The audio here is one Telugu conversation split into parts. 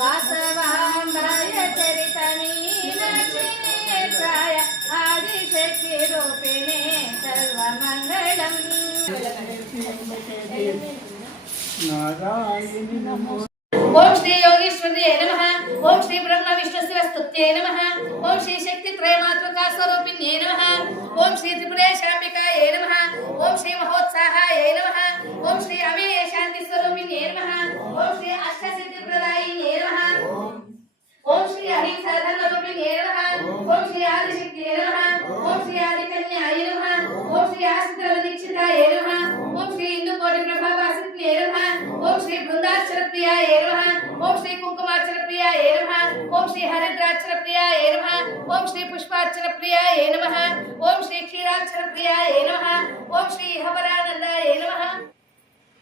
వాసవాంబయ చరితమీనాయ ఆదిశక్తి రూపిణే సర్వమంగళం. నారాయణి నమో. ఓం శ్రీ యోగేశ్వరి నమః. ఓం శ్రీ బ్రహ్మ విష్ణు శివస్తుత్యై నమః. ఓం శ్రీ శక్తి త్రయమాతృకా స్వరూపిణ్యై నమః. ఓం శ్రీ త్రిపురేశాంబికాయై నమః. ఓం శ్రీ మహోత్సాహాయై నమః. ఓం శ్రీ అమేయ శాంతి స్వరూపిణ్యై నమః. ఓం శ్రీ అష్టసిద్ధి ప్రదాయిన్యై నమః. ఓం శ్రీ అహింసా ధర్మరూపిణ్యై నమః. ఓం శ్రీ ఆదిశక్తియై నమః. ఓం శ్రీ ఆదికన్యాయ నమః. ఓం శ్రీ ఆశ్రిత దీక్షితాయ నమః. ఓం శ్రీ ఇందుకోటి ప్రభావాసిన్యై నమః. ఓం శ్రీ బృందాక్షర ప్రియాయ నమః. ఓం శ్రీ కుంకుమార్చన ప్రియాయ నమః. ఓం శ్రీ హరిద్రాక్షర ప్రియాయ నమః. ఓం శ్రీ పుష్పార్చన ప్రియాయ నమః. ఓం శ్రీ క్షీరాక్షర ప్రియాయ నమః. ఓం శ్రీ హవరానందాయ నమః.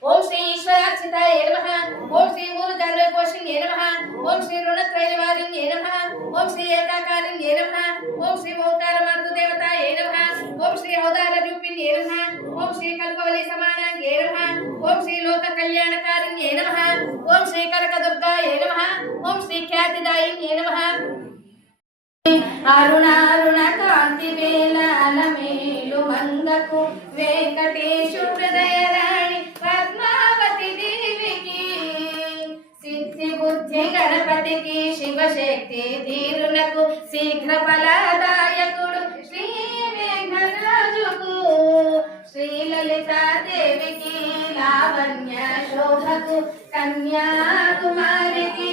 ఓం శ్రీ ఈశ్వరార్చితాయ నమః. ఓం శ్రీ మూలధార పోషణ్యై నమః. ఓం శ్రీ రుణత్రయ నివారిణ్యై నమః. ఓం శ్రీ ఏకాకారిణ్యై నమః. ఓం శ్రీ ఓంకార మాతృదేవతాయ నమః. ఓం శ్రీ ఔదార రూపిణ్యై నమః. ఓం శ్రీ కల్పవల్లి సమానాంగ్యై నమః. ఓం శ్రీ లోక కళ్యాణకారిణ్యై నమః. ఓం శ్రీ కనకదుర్గాయ నమః. ఓం శ్రీ ఖ్యాతిదాయిన్యై నమః. అరుణారుణ కాంతి వేలాల మేలు మంగకు వెంకటేశు హృదయ రాణి పద్మావతి దేవికి సిద్ధి బుద్ధి గణపతికి శివశక్తి ధీరులకు శీఘ్ర ఫలదాయకుడు శ్రీ మేఘరాజుకు శ్రీ లలితాదేవికి లావణ్య శోభకు కన్యాకుమారికి